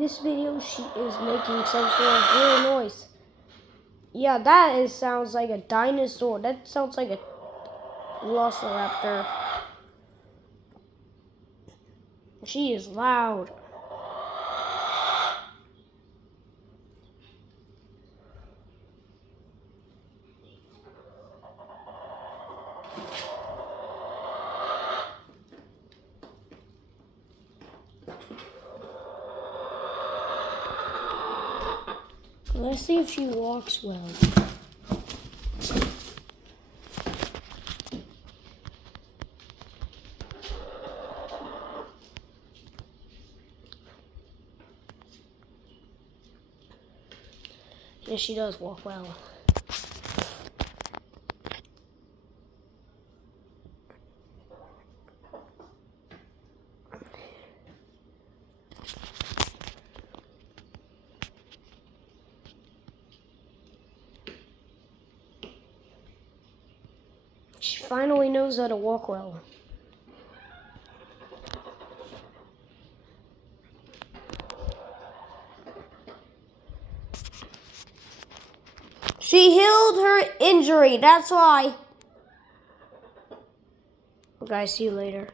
this video, she is making some sort of weird noise. Yeah, that sounds like a dinosaur. That sounds like a velociraptor. She is loud. Let's see if she walks well. Yes, she does walk well. She finally knows how to walk well. She healed her injury, that's why. Okay, see you later.